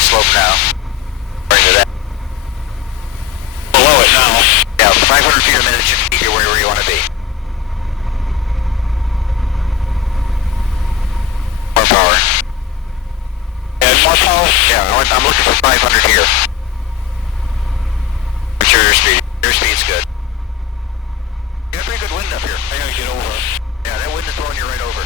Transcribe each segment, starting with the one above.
glide slope now. Bring to that. Below it now. Yeah, 500 feet a minute should keep you where you want to be. More power. And more power? Yeah, I'm looking for 500 here. What's your speed? Your speed's good. You got pretty good wind up here. I gotta get over. Yeah, that wind is blowing you right over.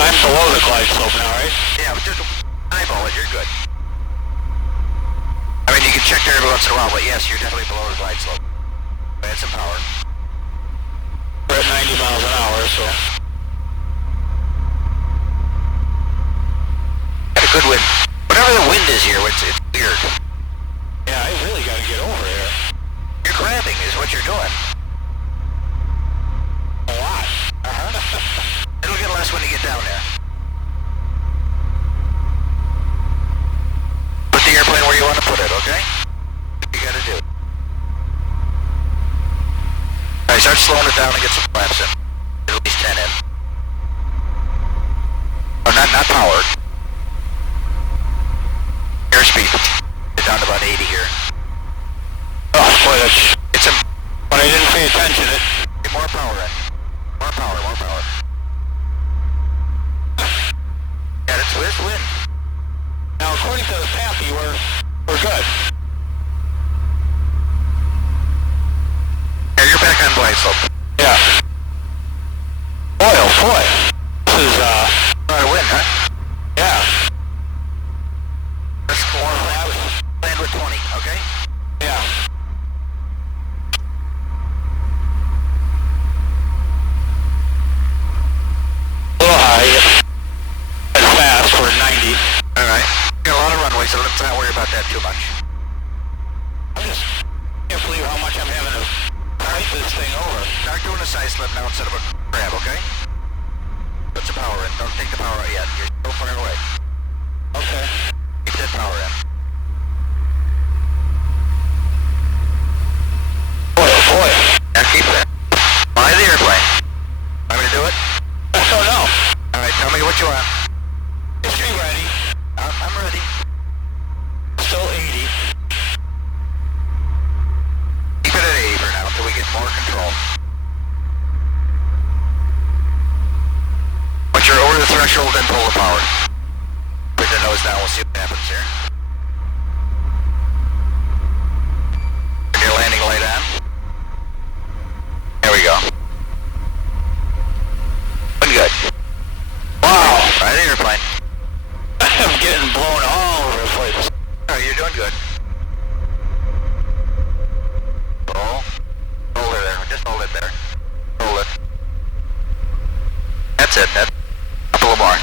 I'm below the glide slope now, right? Yeah, but just eyeball it, you're good. I mean, you can check there every once in a while, but yes, you're definitely below the glide slope. Add some power. We're at 90 miles an hour, so... Got a good wind. Whatever the wind is here, it's weird. Yeah, I really gotta get over here. You're grabbing is what you're doing. A lot. It'll get less when you get down there. Put the airplane where you want to put it, okay? You gotta do. Alright, start slowing it down and get some flaps in. At least 10 in. Oh, not powered. Airspeed. Get down to about 80 here. Oh, boy, it's a... When I didn't pay attention, Get more power in. More power, more power. Yeah, it's wind. Now, according to the PAPI, we're good. Yeah, you're back on glide slope. Yeah. Boy, oh boy. This is, A lot of wind, huh? yeah. Let's go on land with 20, okay? Yeah. A little high. As fast for 90. Alright. Got a lot of runway, so let's not worry about that too much. I just can't believe how much I'm having to fight this thing over. Start doing a side slip now instead of a grab, okay? Put some power in. Don't take the power out yet. You're so far away. Okay. Keep that power in. Boy, oh boy. Now keep that. Fly the airplane. Want me to do it? I don't know. Alright, tell me what you want. Is she ready? I'm ready. Still 80. Keep it at 80 for now until we get more control. Once you're over the threshold, then pull the power. Put the nose down, we'll see what happens here. Turn your landing light on. There we go. Doing good. Wow! Right the airplane. I'm getting blown all over the place. Alright, you're doing good. Roll. Hold it there. Just hold it there. Hold it. That's it. That's a couple more.